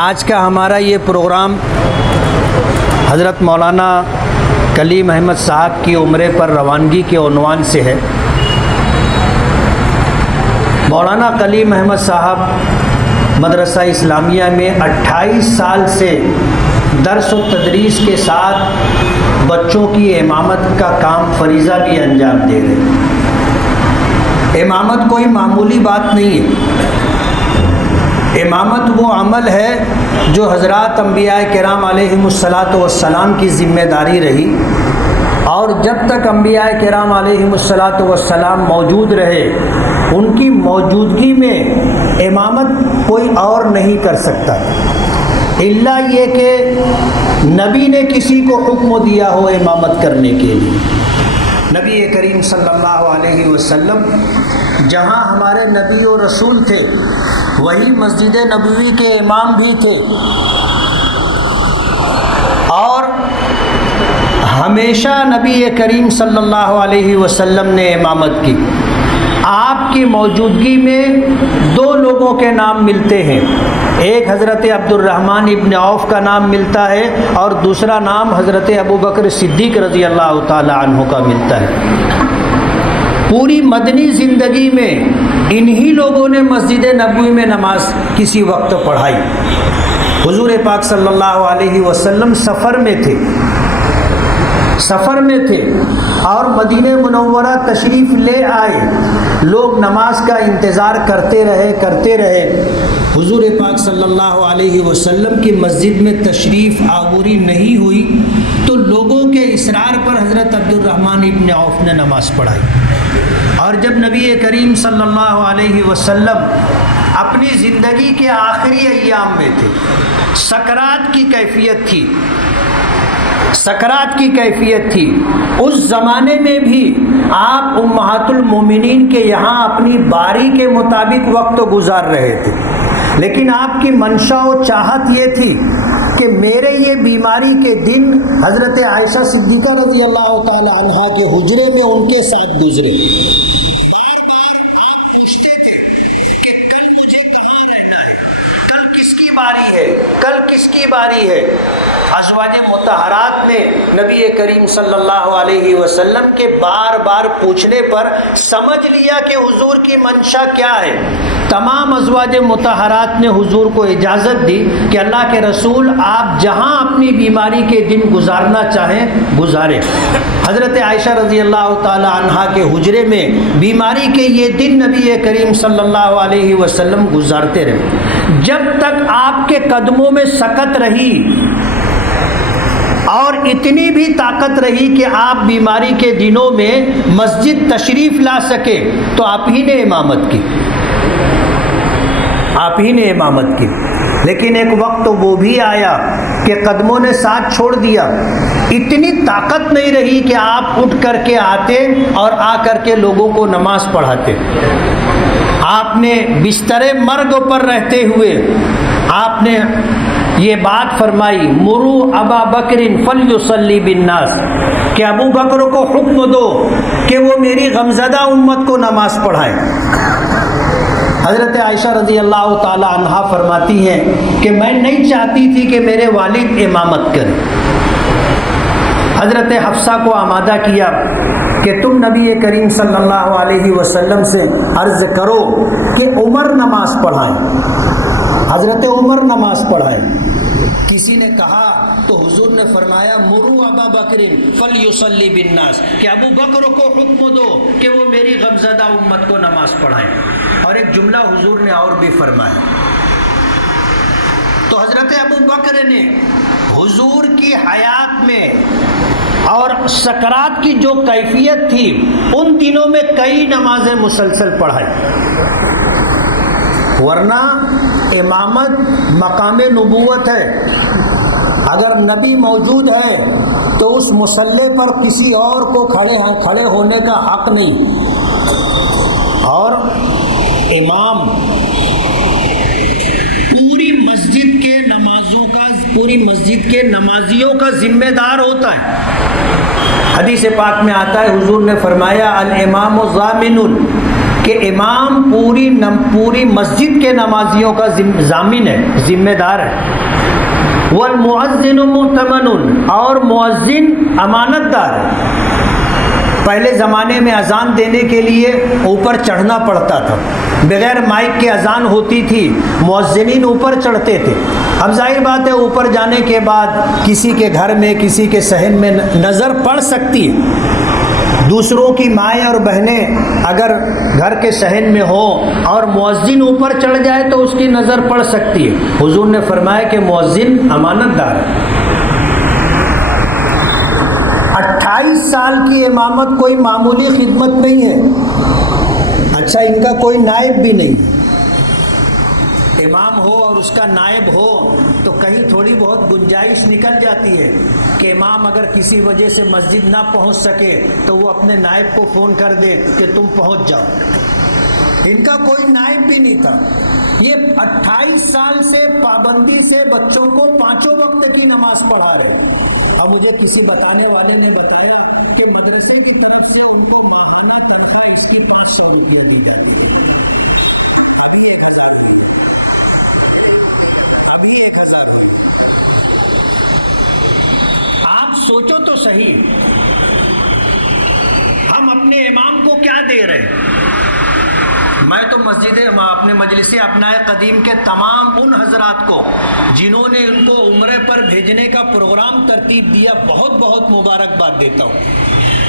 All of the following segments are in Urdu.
آج کا ہمارا یہ پروگرام حضرت مولانا کلیم احمد صاحب کی عمرے پر روانگی کے عنوان سے ہے۔ مولانا کلیم احمد صاحب مدرسہ اسلامیہ میں 28 سال سے درس و تدریس کے ساتھ بچوں کی امامت کا کام فریضہ بھی انجام دے رہے ہیں۔ امامت کوئی معمولی بات نہیں ہے۔ امامت وہ عمل ہے جو حضرات انبیاء کرام علیہم الصلاۃ والسلام کی ذمہ داری رہی، اور جب تک انبیاء کرام علیہم الصلاۃ والسلام موجود رہے ان کی موجودگی میں امامت کوئی اور نہیں کر سکتا، الا یہ کہ نبی نے کسی کو حکم دیا ہو امامت کرنے کے لیے۔ نبی کریم صلی اللہ علیہ وسلم جہاں ہمارے نبی و رسول تھے وہی مسجد نبوی کے امام بھی تھے، اور ہمیشہ نبی کریم صلی اللہ علیہ وسلم نے امامت کی۔ آپ کی موجودگی میں دو لوگوں کے نام ملتے ہیں، ایک حضرت عبد الرحمن ابن عوف کا نام ملتا ہے اور دوسرا نام حضرت ابو بکر صدیق رضی اللہ تعالی عنہ کا ملتا ہے۔ پوری مدنی زندگی میں انہی لوگوں نے مسجد نبوی میں نماز کسی وقت پڑھائی۔ حضور پاک صلی اللہ علیہ وسلم سفر میں تھے اور مدینہ منورہ تشریف لے آئے، لوگ نماز کا انتظار کرتے رہے۔ حضور پاک صلی اللہ علیہ وسلم کی مسجد میں تشریف آوری نہیں ہوئی تو لوگوں کے اصرار پر حضرت عبد الرحمن ابن عوف نے نماز پڑھائی، اور جب نبی کریم صلی اللہ علیہ وسلم اپنی زندگی کے آخری ایام میں تھے، سکرات کی کیفیت تھی، اس زمانے میں بھی آپ امہات المومنین کے یہاں اپنی باری کے مطابق وقت گزار رہے تھے، لیکن آپ کی منشا و چاہت یہ تھی کہ میرے یہ بیماری کے دن حضرت عائشہ صدیقہ رضی اللہ تعالی عنہا کے حجرے میں ان کے ساتھ گزرے۔ آپ پوچھتے تھے کہ کل مجھے کہاں رہنا ہے، کل کس کی باری ہے۔ ازواج مطہرات نے نبی کریم صلی اللہ علیہ وسلم کے بار بار پوچھنے پر سمجھ لیا کہ حضور کی منشا کیا ہے۔ تمام ازواج مطہرات نے حضور کو اجازت دی کہ اللہ کے رسول آپ جہاں اپنی بیماری کے دن گزارنا چاہیں گزاریں۔ حضرت عائشہ رضی اللہ تعالی عنہا کے حجرے میں بیماری کے یہ دن نبی کریم صلی اللہ علیہ وسلم گزارتے رہے، جب تک آپ کے قدموں میں سکت رہی اور اتنی بھی طاقت رہی کہ آپ بیماری کے دنوں میں مسجد تشریف لا سکے تو آپ ہی نے امامت کی۔ لیکن ایک وقت وہ بھی آیا کہ قدموں نے ساتھ چھوڑ دیا، اتنی طاقت نہیں رہی کہ آپ اٹھ کر کے آتے اور آ کر کے لوگوں کو نماز پڑھاتے۔ آپ نے بستر مرگ پر رہتے ہوئے آپ نے یہ بات فرمائی، مرو ابا بکر فلیصلی بالناس، کہ ابو بکر کو حکم دو کہ وہ میری غمزدہ امت کو نماز پڑھائیں۔ حضرت عائشہ رضی اللہ تعالی عنہا فرماتی ہیں کہ میں نہیں چاہتی تھی کہ میرے والد امامت کریں۔ حضرت حفصہ کو آمادہ کیا کہ تم نبی کریم صلی اللہ علیہ وسلم سے عرض کرو کہ عمر نماز پڑھائیں، حضرت عمر نماز پڑھائیں۔ کسی نے کہا تو حضور نے فرمایا مرو ابا بکر فلیصلی بالناس، کہ ابو بکر کو حکم دو کہ وہ میری غمزدہ امت کو نماز پڑھائیں۔ اور ایک جملہ حضور نے اور بھی فرمایا۔ تو حضرت ابو بکر نے حضور کی حیات میں اور سکرات کی جو کیفیت تھی ان دنوں میں کئی نمازیں مسلسل پڑھائی، ورنہ امامت مقام نبوت ہے۔ اگر نبی موجود ہے تو اس مصلی پر کسی اور کو کھڑے ہونے کا حق نہیں، اور امام پوری مسجد کے نمازیوں کا ذمہ دار ہوتا ہے۔ حدیث پاک میں آتا ہے، حضور نے فرمایا الامام ضامن کہ امام پوری مسجد کے نمازیوں کا ضامن ہے، ذمہ دار ہے۔ والمؤذن مؤتمن، اور مؤذن امانت دار ہے۔ پہلے زمانے میں اذان دینے کے لیے اوپر چڑھنا پڑتا تھا، بغیر مائک کے اذان ہوتی تھی، مؤذنین اوپر چڑھتے تھے۔ اب ظاہر بات ہے اوپر جانے کے بعد کسی کے گھر میں، کسی کے صحن میں نظر پڑ سکتی ہے۔ دوسروں کی مائیں اور بہنیں اگر گھر کے صحن میں ہوں اور مؤذن اوپر چڑھ جائے تو اس کی نظر پڑ سکتی ہے۔ حضور نے فرمایا کہ مؤذن امانت دار ہے۔ 28 سال کی امامت کوئی معمولی خدمت نہیں ہے۔ اچھا، ان کا کوئی نائب بھی نہیں، امام ہو اور اس کا نائب ہو تو کہیں تھوڑی بہت گنجائش نکل جاتی ہے کہ امام اگر کسی وجہ سے مسجد نہ پہنچ سکے تو وہ اپنے نائب کو فون کر دے کہ تم پہنچ جاؤ۔ ان کا کوئی نائب بھی نہیں تھا۔ یہ 28 سال سے پابندی سے بچوں کو 5 وقت کی نماز پڑھا رہے۔ اور مجھے کسی بتانے والے نے بتایا کہ مدرسے کی طرف سے ان کو ماہانہ تنخواہ اس کی 500 روپیہ دی جاتی ہے۔ ابھی 1000 ابھی 1000۔ آپ سوچو تو صحیح، ہم اپنے امام کو کیا دے رہے ہیں؟ میں تو اپنے مجلس ابنائے قدیم کے تمام ان حضرات کو جنہوں نے ان کو عمرے پر بھیجنے کا پروگرام ترتیب دیا بہت بہت مبارکباد دیتا ہوں۔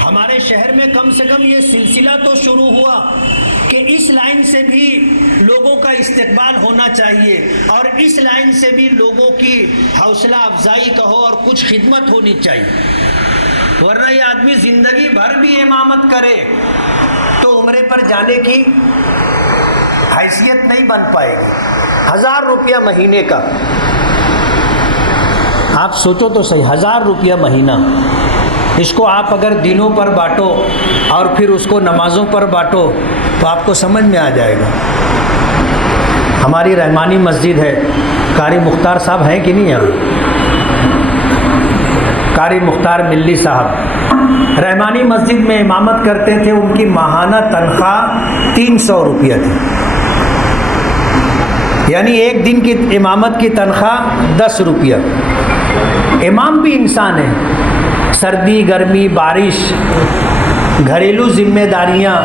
ہمارے شہر میں کم سے کم یہ سلسلہ تو شروع ہوا کہ اس لائن سے بھی لوگوں کا استقبال ہونا چاہیے اور اس لائن سے بھی لوگوں کی حوصلہ افزائی کہو اور کچھ خدمت ہونی چاہیے، ورنہ یہ آدمی زندگی بھر بھی امامت کرے تو عمرے پر جانے کی حیثیت نہیں بن پائے گی۔ 1000 روپیہ مہینے کا، آپ سوچو تو صحیح، 1000 روپیہ مہینہ۔ اس کو آپ اگر دنوں پر بانٹو اور پھر اس کو نمازوں پر بانٹو تو آپ کو سمجھ میں آ جائے گا۔ ہماری رحمانی مسجد ہے، قاری مختار صاحب ہیں کہ نہیں یہاں؟ قاری مختار ملی صاحب رحمانی مسجد میں امامت کرتے تھے، ان کی ماہانہ تنخواہ 300 روپیہ تھی، یعنی ایک دن کی امامت کی تنخواہ 10 روپیہ۔ امام بھی انسان ہے، سردی گرمی بارش، گھریلو ذمہ داریاں،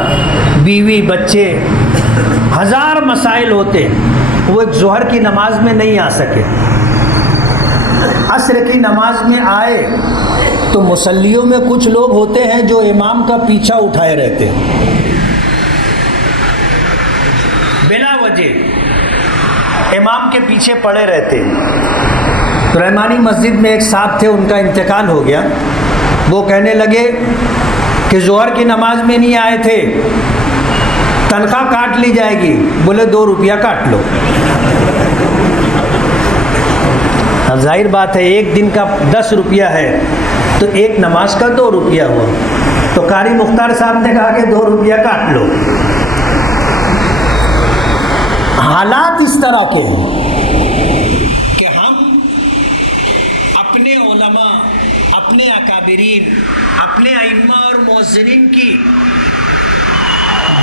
بیوی بچے، 1000 مسائل ہوتے، وہ ایک ظہر کی نماز میں نہیں آ سکے۔ عصر کی نماز میں آئے تو مصلیوں میں کچھ لوگ ہوتے ہیں جو امام کا پیچھا اٹھائے رہتے ہیں بلا وجہ، امام کے پیچھے پڑے رہتے ہیں۔ رحمانی مسجد میں ایک صاحب تھے، ان کا انتقال ہو گیا، وہ کہنے لگے کہ ظہر کی نماز میں نہیں آئے تھے، تنخواہ کاٹ لی جائے گی۔ بولے 2 روپیہ کاٹ لو۔ اب ظاہر بات ہے ایک دن کا 10 روپیہ ہے تو ایک نماز کا 2 روپیہ ہوا، تو قاری مختار صاحب نے کہا کہ 2 روپیہ کاٹ لو۔ حالات اس طرح کے ہیں کہ ہم اپنے علماء، اپنے اکابرین، اپنے ائمہ اور مؤذنین کی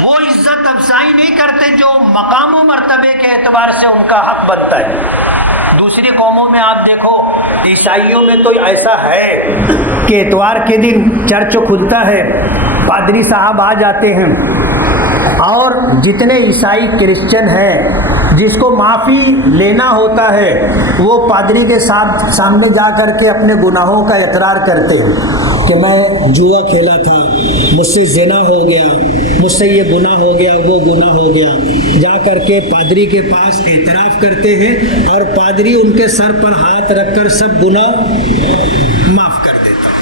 وہ عزت افزائی نہیں کرتے جو مقام و مرتبے کے اعتبار سے ان کا حق بنتا ہے۔ دوسری قوموں میں آپ دیکھو، عیسائیوں میں تو ایسا ہے کہ اتوار کے دن چرچ کھلتا ہے، پادری صاحب آ جاتے ہیں اور جتنے عیسائی کرسچن ہیں جس کو معافی لینا ہوتا ہے وہ پادری کے ساتھ سامنے جا کر کے اپنے گناہوں کا اقرار کرتے ہیں کہ میں جوا کھیلا تھا، مجھ سے زنا ہو گیا، مجھ سے یہ گناہ ہو گیا، وہ گناہ ہو گیا، جا کر کے پادری کے پاس اعتراف کرتے ہیں اور پادری ان کے سر پر ہاتھ رکھ کر سب گناہ معاف کر دیتا ہے۔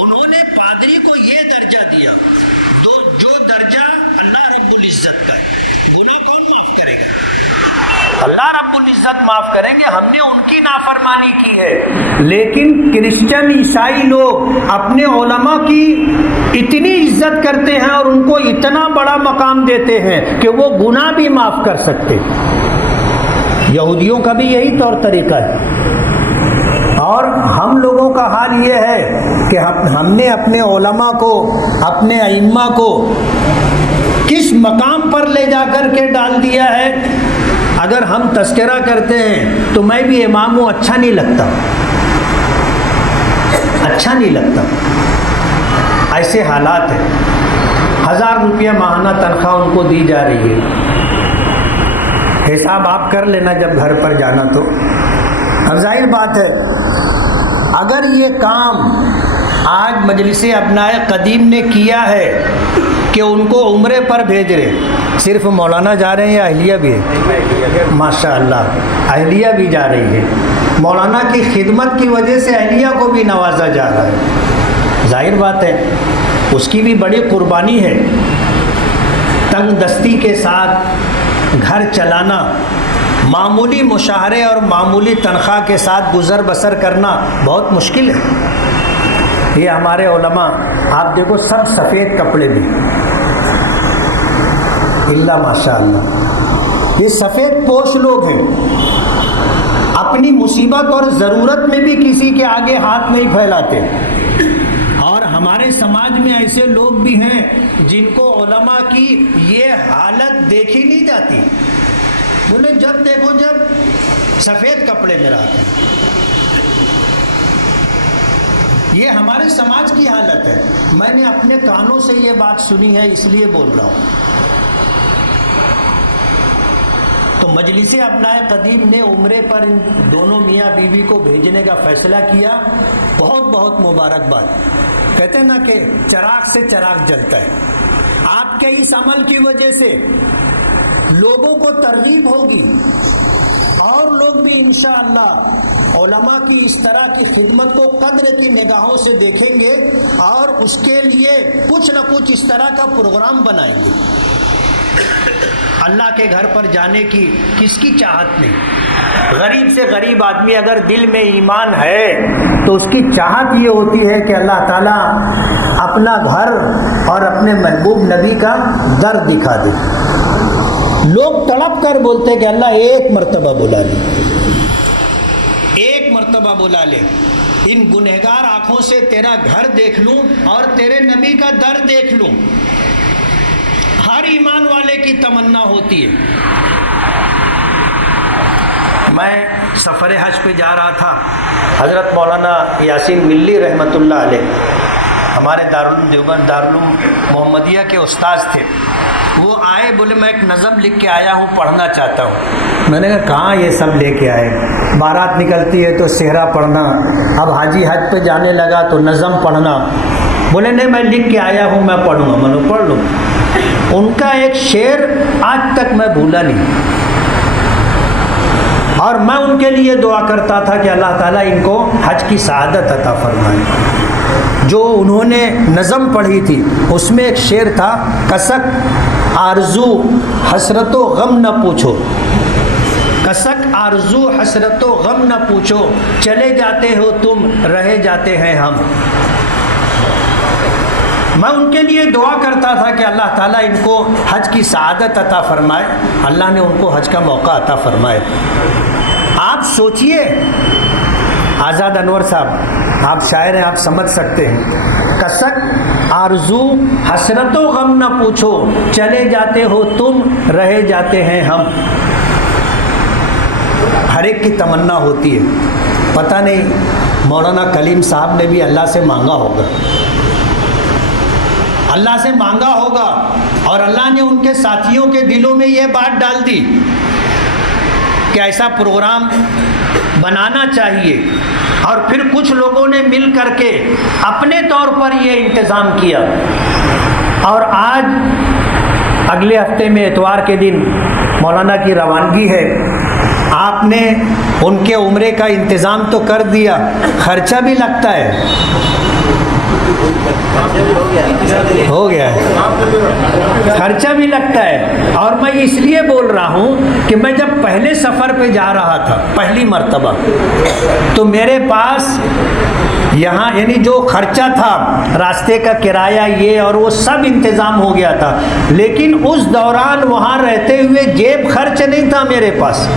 انہوں نے پادری کو یہ درجہ دیا جو درجہ اللہ رب العزت کا ہے۔ گناہ کون معاف کرے گا؟ اللہ رب العزت معاف کریں گے، ہم نے ان کی نافرمانی کی ہے۔ لیکن کرسچن عیسائی لوگ اپنے علماء کی اتنی عزت کرتے ہیں اور ان کو اتنا بڑا مقام دیتے ہیں کہ وہ گناہ بھی معاف کر سکتے۔ یہودیوں کا بھی یہی طور طریقہ ہے، اور ہم لوگوں کا حال یہ ہے کہ ہم نے اپنے علماء کو، اپنے ائمہ کو کس مقام پر لے جا کر کے ڈال دیا ہے. اگر ہم تذکرہ کرتے ہیں تو میں بھی امام ہوں، اچھا نہیں لگتا، اچھا نہیں لگتا. ایسے حالات ہیں. 1000 روپیہ ماہانہ تنخواہ ان کو دی جا رہی ہے. حساب آپ کر لینا جب گھر پر جانا تو. اب ظاہر بات ہے اگر یہ کام آج مجلس ابنائے قدیم نے کیا ہے کہ ان کو عمرے پر بھیج رہے، صرف مولانا جا رہے ہیں یا اہلیہ بھی ہے؟ ماشاء اللہ اہلیہ بھی جا رہی ہے. مولانا کی خدمت کی وجہ سے اہلیہ کو بھی نوازا جا رہا ہے. ظاہر بات ہے اس کی بھی بڑی قربانی ہے. تنگ دستی کے ساتھ گھر چلانا، معمولی مشاہرے اور معمولی تنخواہ کے ساتھ گزر بسر کرنا بہت مشکل ہے. یہ ہمارے علماء آپ دیکھو سب سفید کپڑے بھی، اللہ ماشاء اللہ، یہ سفید پوش لوگ ہیں. اپنی مصیبت اور ضرورت میں بھی کسی کے آگے ہاتھ نہیں پھیلاتے. اور ہمارے سماج میں ایسے لوگ بھی ہیں جن کو علماء کی یہ حالت دیکھی نہیں جاتی. بولے جب دیکھو جب سفید کپڑے میں رہتے ہیں. یہ ہمارے سماج کی حالت ہے. میں نے اپنے کانوں سے یہ بات سنی ہے اس لیے بول رہا ہوں. تو مجلس ابنائے قدیم نے عمرے پر ان دونوں میاں بیوی کو بھیجنے کا فیصلہ کیا. بہت بہت مبارکباد. کہتے ہیں نا کہ چراغ سے چراغ جلتا ہے. آپ کے اس عمل کی وجہ سے لوگوں کو ترغیب ہوگی اور لوگ بھی انشاءاللہ علماء کی اس طرح کی خدمت کو قدر کی نگاہوں سے دیکھیں گے اور اس کے لیے کچھ نہ کچھ اس طرح کا پروگرام بنائیں گے. اللہ کے گھر پر جانے کی کس کی چاہت نہیں؟ غریب سے غریب آدمی اگر دل میں ایمان ہے تو اس کی چاہت یہ ہوتی ہے کہ اللہ تعالیٰ اپنا گھر اور اپنے محبوب نبی کا در دکھا دے. لوگ تڑپ کر بولتے کہ اللہ ایک مرتبہ بلا لے، ایک مرتبہ بلا لے، ان گنہگار آنکھوں سے تیرا گھر دیکھ لوں اور تیرے نبی کا در دیکھ لوں. ہر ایمان والے کی تمنا ہوتی ہے. میں سفر حج پہ جا رہا تھا. حضرت مولانا یاسین ملی رحمۃ اللہ علیہ ہمارے دارالعلوم دیوبند دارالعلوم محمدیہ کے استاذ تھے. وہ آئے، بولے میں ایک نظم لکھ کے آیا ہوں، پڑھنا چاہتا ہوں. میں نے کہا کہاں یہ سب لے کے آئے؟ بارات نکلتی ہے تو صحرا پڑھنا، اب حاجی حج پہ جانے لگا تو نظم پڑھنا. بولے نہیں میں لکھ کے آیا ہوں، میں پڑھوں گا. میں نے پڑھ لوں. ان کا ایک شعر آج تک میں بھولا نہیں، اور میں ان کے لیے دعا کرتا تھا کہ اللہ تعالیٰ ان کو حج کی سعادت عطا فرمائے. جو انہوں نے نظم پڑھی تھی اس میں ایک شعر تھا، کسک آرزو حسرت و غم نہ پوچھو، کسک آرزو حسرت و غم نہ پوچھو، چلے جاتے ہو تم رہ جاتے ہیں ہم. میں ان کے لیے دعا کرتا تھا کہ اللہ تعالیٰ ان کو حج کی سعادت عطا فرمائے. اللہ نے ان کو حج کا موقع عطا فرمائے. آپ سوچئے، آزاد انور صاحب آپ شاعر ہیں، آپ سمجھ سکتے ہیں. کسک آرزو حسرت و غم نہ پوچھو، چلے جاتے ہو تم رہ جاتے ہیں ہم. ہر ایک کی تمنا ہوتی ہے. پتہ نہیں مولانا کلیم صاحب نے بھی اللہ سے مانگا ہوگا، اللہ سے مانگا ہوگا، اور اللہ نے ان کے ساتھیوں کے دلوں میں یہ بات ڈال دی کہ ایسا پروگرام بنانا چاہیے. اور پھر کچھ لوگوں نے مل کر کے اپنے طور پر یہ انتظام کیا. اور آج اگلے ہفتے میں اتوار کے دن مولانا کی روانگی ہے. آپ نے ان کے عمرے کا انتظام تو کر دیا، خرچہ بھی لگتا ہے. ہو گیا ہے، خرچہ بھی لگتا ہے. اور میں اس لیے بول رہا ہوں کہ میں جب پہلے سفر پہ جا رہا تھا پہلی مرتبہ، تو میرے پاس یہاں یعنی جو خرچہ تھا، راستے کا کرایہ یہ اور وہ سب انتظام ہو گیا تھا. لیکن اس دوران وہاں رہتے ہوئے جیب خرچ نہیں تھا میرے پاس،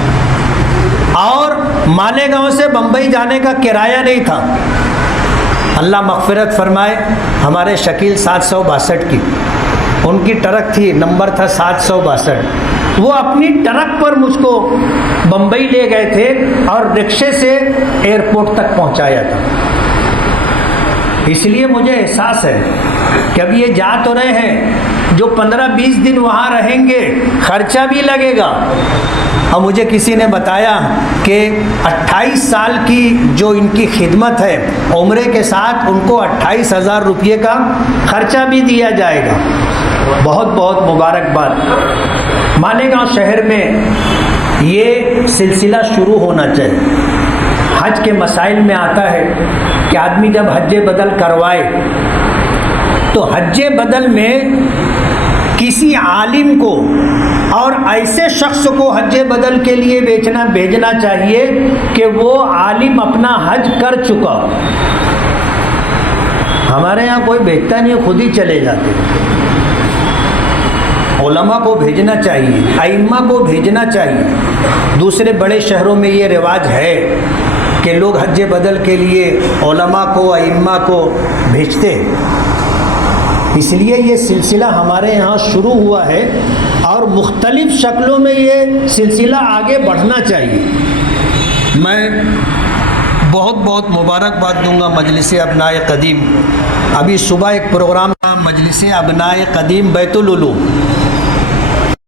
اور مالیگاؤں سے بمبئی جانے کا کرایہ نہیں تھا. اللہ مغفرت فرمائے ہمارے شکیل 762 کی. ان کی ٹرک تھی، نمبر تھا 762، وہ اپنی ٹرک پر مجھ کو بمبئی لے گئے تھے اور رکشے سے ایئرپورٹ تک پہنچایا تھا۔ اس لیے مجھے احساس ہے کہ اب یہ جا تو رہے ہیں، جو 15-20 دن وہاں رہیں گے خرچہ بھی لگے گا۔ اور مجھے کسی نے بتایا کہ 28 سال کی جو ان کی خدمت ہے عمرے کے ساتھ ان کو 28,000 روپے کا خرچہ بھی دیا جائے گا۔ بہت بہت مبارکباد۔ مالیگاؤں شہر میں یہ سلسلہ شروع ہونا چاہیے۔ حج کے مسائل میں آتا ہے کہ آدمی جب حج بدل کروائے تو حج بدل میں کسی عالم کو اور ایسے شخص کو حج بدل کے لیے بھیجنا چاہیے کہ وہ عالم اپنا حج کر چکا۔ ہمارے یہاں کوئی بھیجتا نہیں، خود ہی چلے جاتے۔ علماء کو بھیجنا چاہیے، ائمہ کو بھیجنا چاہیے۔ دوسرے بڑے شہروں میں یہ رواج ہے کہ لوگ حج بدل کے لیے علماء کو، ائمہ کو بھیجتے ہیں۔ اس لیے یہ سلسلہ ہمارے یہاں شروع ہوا ہے اور مختلف شکلوں میں یہ سلسلہ آگے بڑھنا چاہیے۔ میں بہت بہت مبارکباد دوں گا مجلس ابنائے قدیم۔ ابھی صبح ایک پروگرام مجلس ابنائے قدیم بیت العلوم